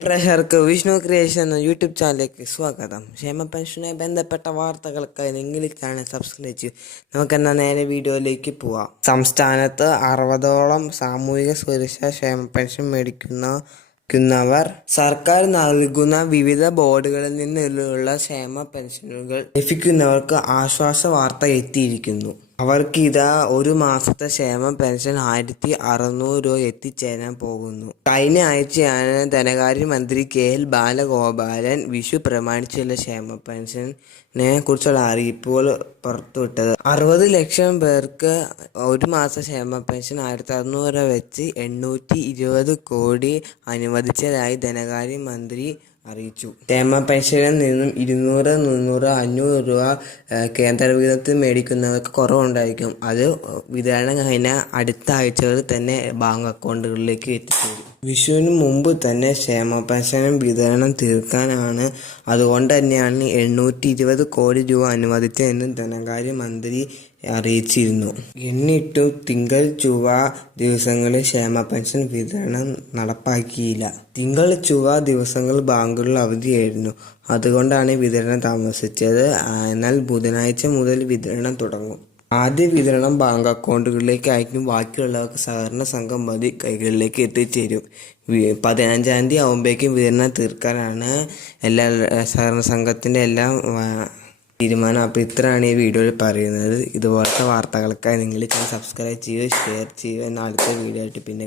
പ്രേക്ഷകർക്ക് വിഷ്ണു ക്രിയേഷൻ എന്ന യൂട്യൂബ് ചാനലിലേക്ക് സ്വാഗതം. ക്ഷേമ പെൻഷനുമായി ബന്ധപ്പെട്ട വാർത്തകൾക്കായി നിങ്ങളിൽ ചാനൽ സബ്സ്ക്രൈബ് ചെയ്യും. നമുക്കെന്നാൽ നേരെ വീഡിയോയിലേക്ക് പോവാം. സംസ്ഥാനത്ത് അറുപതോളം സാമൂഹിക സുരക്ഷാ ക്ഷേമ പെൻഷൻ മേടിക്കുന്ന ക്കുന്നവർ സർക്കാർ നൽകുന്ന വിവിധ ബോർഡുകളിൽ നിന്നുള്ള ക്ഷേമ പെൻഷനുകൾ ലഭിക്കുന്നവർക്ക് ആശ്വാസ വാർത്ത എത്തിയിരിക്കുന്നു. അവർക്ക് ഇതാ ഒരു മാസത്തെ ക്ഷേമ പെൻഷൻ ആയിരത്തി അറുന്നൂറ് രൂപ എത്തിച്ചേരാൻ പോകുന്നു. കഴിഞ്ഞ ആഴ്ചയാണ് ധനകാര്യമന്ത്രി കെ എൽ ബാലഗോപാലൻ വിഷു പ്രമാണിച്ചുള്ള ക്ഷേമ പെൻഷനെ കുറിച്ചുള്ള അറിയിപ്പുകൾ പുറത്തുവിട്ടത്. അറുപത് ലക്ഷം പേർക്ക് ഒരു മാസ ക്ഷേമ പെൻഷൻ ആയിരത്തി അറുന്നൂറ് രൂപ വെച്ച് എണ്ണൂറ്റി ഇരുപത് കോടി അനുവദിച്ചതായി ധനകാര്യമന്ത്രി അറിയിച്ചു. ക്ഷേമ പെൻഷനിൽ നിന്നും ഇരുന്നൂറ് മുന്നൂറ് അഞ്ഞൂറ് രൂപ ഏഹ്, കേന്ദ്ര വിധത്തിൽ മേടിക്കുന്നവർക്ക് കുറവുണ്ടായിരിക്കും. അത് വിതരണം കഴിഞ്ഞ അടുത്ത ആഴ്ചകളിൽ തന്നെ ബാങ്ക് അക്കൗണ്ടുകളിലേക്ക് എത്തിച്ചേരും. വിഷുവിന് മുമ്പ് തന്നെ ക്ഷേമ പെൻഷൻ വിതരണം തീർക്കാനാണ്. അതുകൊണ്ട് തന്നെയാണ് എണ്ണൂറ്റി ഇരുപത് കോടി രൂപ അനുവദിച്ചതെന്ന് ധനകാര്യമന്ത്രി അറിയിച്ചിരുന്നു. എന്നിട്ടും തിങ്കൾ ചൊവ്വ ദിവസങ്ങളിൽ ക്ഷേമ പെൻഷൻ വിതരണം നടപ്പാക്കിയില്ല. തിങ്കൾ ചൊവ്വ ദിവസങ്ങൾ ബാങ്കുകളിൽ അവധിയായിരുന്നു. അതുകൊണ്ടാണ് വിതരണം താമസിച്ചത്. എന്നാൽ ബുധനാഴ്ച മുതൽ വിതരണം തുടങ്ങും. ആദ്യ വിതരണം ബാങ്ക് അക്കൗണ്ടുകളിലേക്ക് അയക്കും. ബാക്കിയുള്ളവർക്ക് സഹകരണ സംഘം മതി കൈകളിലേക്ക് എത്തിച്ചേരും. പതിനഞ്ചാം തീയതി ആകുമ്പോഴേക്കും വിതരണം തീർക്കാനാണ് എല്ലാ സഹകരണ സംഘത്തിന്റെ എല്ലാം തീരുമാനം. അപ്പോൾ ഇത്രയാണ് ഈ വീഡിയോയിൽ പറയുന്നത്. ഇതുപോലത്തെ വാർത്തകൾക്കായി നിങ്ങൾ ചാനൽ സബ്സ്ക്രൈബ് ചെയ്യുക ഷെയർ ചെയ്യുക എന്ന അടുത്ത വീഡിയോ ആയിട്ട് പിന്നെ